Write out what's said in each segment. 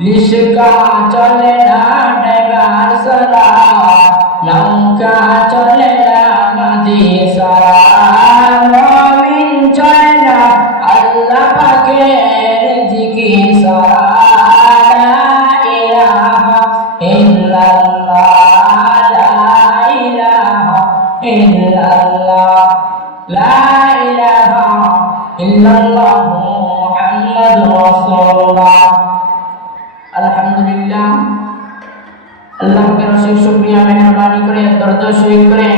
रिश्का चले ना डगार सरा नौका चले ना मादी सरा नवीन चले ना अल्लाह पाकेर जिकिर सरा ला इलाहा इल्लल्लाह ला इलाहा इल्लल्लाह ला इलाहा इल्लल्लाह मुहम्मदुर रासूलुल्लाह। अल्हम्दुलिल्लाह अल्लाह के रसूल शुक्रिया मेहरबानी करे दर्जा शहीद करे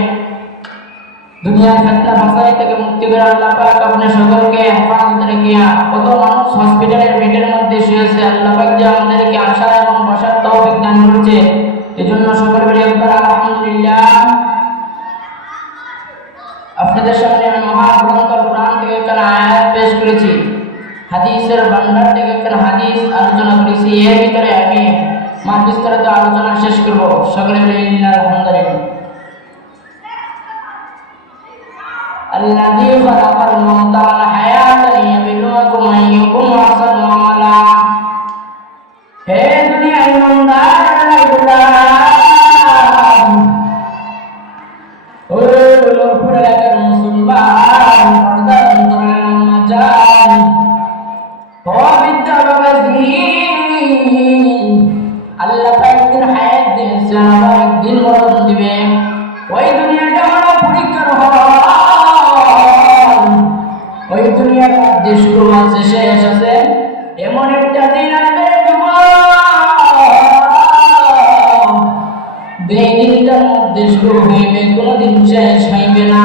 दुनिया फतना फासादी থেকে মুক্তি করে আল্লাহ পাক আপনি সকলকে হেফাজত রেখিয়া কত মানুষ হসপিটালের বেডের মধ্যে শুয়ে আছে আল্লাহ পাক যে আমাদেরকে আসার এবং বসার তৌফিক দান করেছে এজন্য সকল বলি একবার আলহামদুলিল্লাহ। আপনাদের সামনে আমি মহাগ্রন্থ কুরআন থেকে একটা আয়াত পেশ করেছি হাদিসের ভান্ডার থেকে একটা হাদিস আলোচনা করেছি এর ভিতরে আমি বিস্তারিত আলোচনা শেষ করব সকলে মিলে আলহামদুলিল্লাহ। الذي خلق الموت والحياة ليبلوكم أيكم أحسن عملا हे दुनिया ईमानदार गुलाम ओ लोफर अगर मुसलमान पर्दा अंतराल मजान ओ विद्या बाबाजी अल्लाह पाक दिन हायात दिन सारा दिन मरण दिबे ওই দুনিয়াটা হলো পরীক্ষার হল ওই দুনিয়ার মধ্যে শুরু আছে শেষ আছে এমন একটা দিন আসবে যে দিনটার মধ্যে শুরু হইবে কোনোদিন শেষ হইবে না।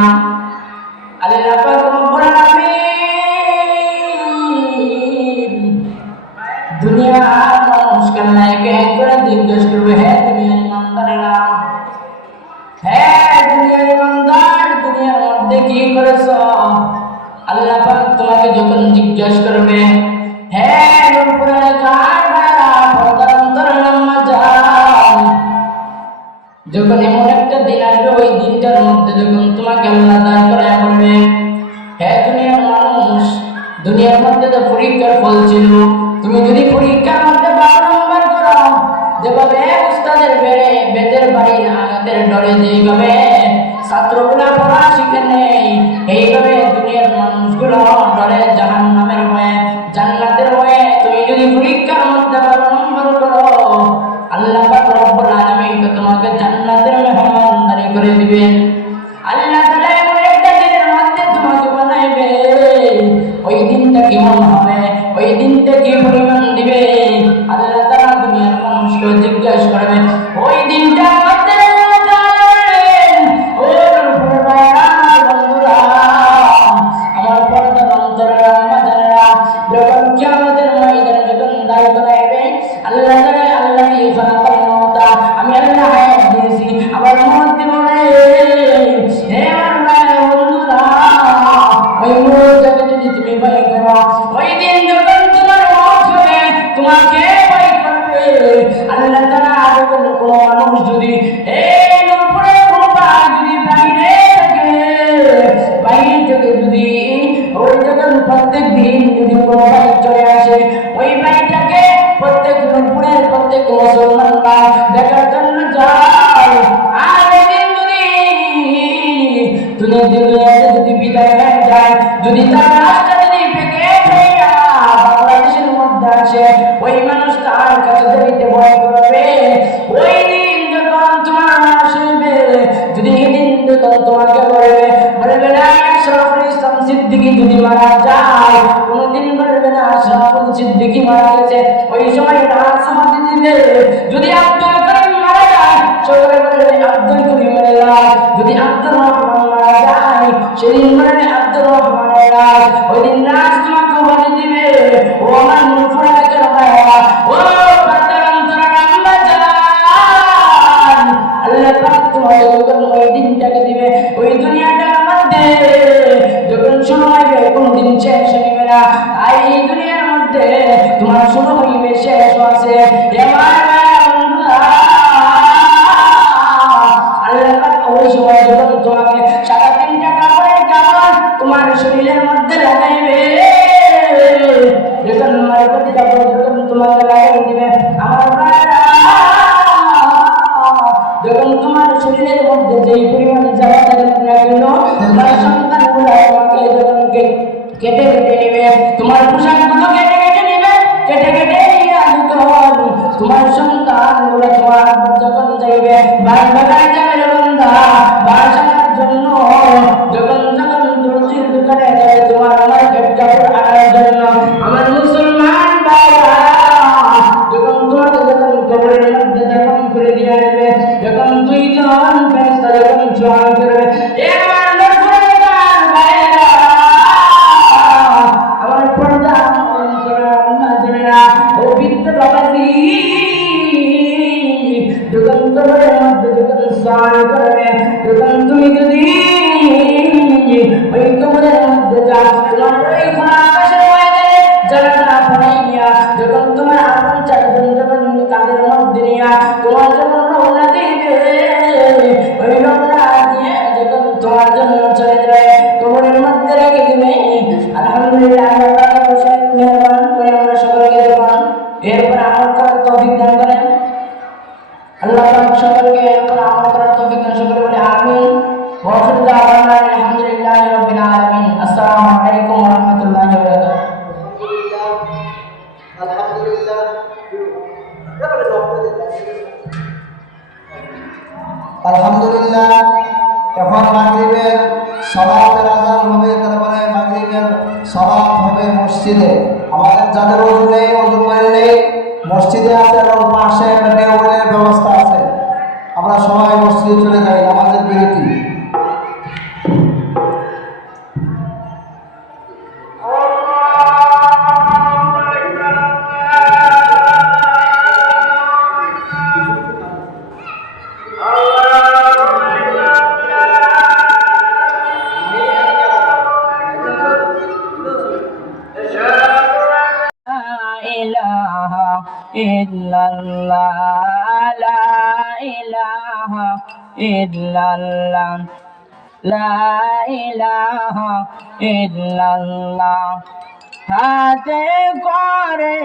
আল্লাহ পাক রব্বুল আলামিন দুনিয়ার মানুষকে এক এক করে জিজ্ঞেস করবে হে দুনিয়ার ইমানদারেরা হ্যাঁ দুনিয়ার ইমানদার দুনিয়ার মধ্যে কি করেছ আল্লাহ পাক তোমাকে যখন জিজ্ঞাসা করবে হ্যাঁ নূরপুরের কারবালা পর্দার অন্তরাল মাজান যখন এমন একটা দিন আসবে ওই দিনটার মধ্যে যখন তোমাকে আল্লাহ দাঁড় করায় বলবে হ্যাঁ দুনিয়ার মানুষ দুনিয়ার মধ্যে তো পরীক্ষার ফল ছিল তুমি যদি পরীক্ষার মধ্যে 12 নম্বর করো যেভাবে উস্তাদের বেদের বাড়ি আঘাতের ডরে যেভাবে ছাত্রগুলা পড়া শিখে নেই এইভাবে দুনিয়ার মানুষগুলো ডরে জাহান্নামের ভয়ে জান্নাতের ভয়ে তুমি যদি পরীক্ষার মধ্যে 12 নম্বর করো আল্লাহ পাক রব্বুল আলামিন তোমাকে জান্নাতের মেহমানদারি করে দিবেন। আল্লাহ তাআলা এমন একটা দিনের মধ্যে তোমাকে বানাইবে ওই দিনটা কেমন হবে ওই দিনটা কি পরিমাণ দিবে আল্লাহ তাআলা দুনিয়ার মানুষকে জিজ্ঞাসা করবে ওই দিনটা মধ্যে ও বন্ধুরা আমার পর্দার অন্তরাল মাজারেরা যখন কিয়ামতের ময়দানে যখন দাঁড় করাইবে আল্লাহ তাআলা আল্লাহ এই খালাকাল মাউতা আমি আল্লাহ হায়াত দিয়েছি আবার মত দিব রে হে আমার বন্ধুরা ওই মুহূর্তে যদি তুমি ভয় করো ওই দিন যখন তোমার মত হবে তোমাকে ভয় করবে আল্লাহ তাআলা যখন কোনো মানুষ যদি এই উপরে কোনো পাক যদি বাইরে থাকে বাইরে থেকে যদি ওই যখন প্রত্যেক দিন যদি কোনো বাইক চলে আসে ওই বাইকটাকে প্রত্যেক উপরের প্রত্যেক মুসলমানরা দেখার জন্য যায় আর ওই দিন যদি দুনিয়াতে যদি বিদায় হয়ে যায় যদি তার রাস্তা যদি ভেঙে ফেলা বাংলাদেশের মধ্যে আসে ওই মানুষ তার কাছে যেতে ভয় করবে ওই দিন যখন তোমার আসবে সিদ্দিকী যদি মারা যায় কোনদিন বলবে না আশরাফুল সিদ্দিকী মারা গেছে, ওই সময় রাসূল দিবে। যদি আব্দুল করিম মারা যায় সবাই বলবে আব্দুল করিমের লাশ, যদি আব্দুর রহমান মারা যায় সেদিন বলবে আব্দুর রহমানের লাশ। ওই দিন রাজ তোমাকে বলে দিবে ও আমার মুফরাদের ভাইয়া, ও আল্লাহ পাক তোমাকে যখন ওই দিনটাকে দিবে, ওই দুনিয়াটার মধ্যে যখন শুরু হইবে কোনদিন শেষ হইবে না। আর এই দুনিয়ার মধ্যে তোমার শুরু হইবে শেষ আছে। আল্লাহ পাক ওই সময় যখন তোমাকে 3.5 কাপড়ের কাপড় তোমার শরীরের মধ্যে লাগাইবে, যখন মারকতি কাপড় যখন তোমাকে লাগাই দিবে আমার ভাইরা, যখন তোমার শরীরের মধ্যে যেই পরিমাণে জ্বালা থাকুক না কেন তোমার সন্তানগুলো তোমাকে যখন কেটে কেটে নেবে, তোমার পোশাকগুলো কেটে কেটে নেবে, কেটে কেটে তোমার সন্তানগুলো তোমার যখন যাইবে বাগানে যাবে বন্ধা বাসার জন্য, যখন যখন দর্জির দোকানে যাবে তোমার মার্কেট কাপড় আনার জন্য, আমার মুসলমান বাবা যখন তোমাকে যখন কবরের মধ্যে যখন করে দিয়ে আসবে, যখন দুইজন ফেরেশতা যখন জোয়ান করবে, এবার নরফুরাকার ভাইরা আমার পর্দা জনেরা ও বিদ্যা বাবাজি, যখন কবরের মধ্যে যখন জোয়ান করবে, যখন তুমি যদি ওই কবরের মধ্যে যাও তোমার ওই খোলা আকাশের ময়দানে জানালা পড়াইয়া যখন তোমার আপন চারজন যখন কাঁধের মধ্যে নিয়া তোমার যখন রওনা দিবে, ওই রওনা দিয়ে যখন তোমার জন্য চলে যাবে কবরের মধ্যে রেখে দিবে। আলহামদুলিল্লাহ আল্লাহ পাক অশেষ মেহেরবান করে আমরা সকলকে দেবান এরপর আমল করার তৌফিক দান করেন। আল্লাহ পাক সকলকে এরপর আমল করার তৌফিক দান, সকলে বলে আমিন। ওয়া আখিরু দাওয়ানা আলহামদুলিল্লাহি রাব্বিল আলামিন। আসসালামু আলাইকুম ওয়া রাহমাতুল্লাহি ওয়া বারাকাতুহু। আলহামদুলিল্লাহ। আলহামদুলিল্লাহ। এখন মাগরিবের সালাতের আযান হবে, তারপরে মাগরিবের সালাত হবে মসজিদে। আমাদের যাদের ওযু নেই, ওযু করে নেই, মসজিদে আছে এবং পাশে একটা টেবিলের ব্যবস্থা আছে, আমরা সবাই মসজিদে চলে যাই নামাজের বিরতি। ইল্লাল্লাহ লা ইলাহা ইল্লাল্লাহ লা ইলাহা ইল্লাল্লাহ হাতে করে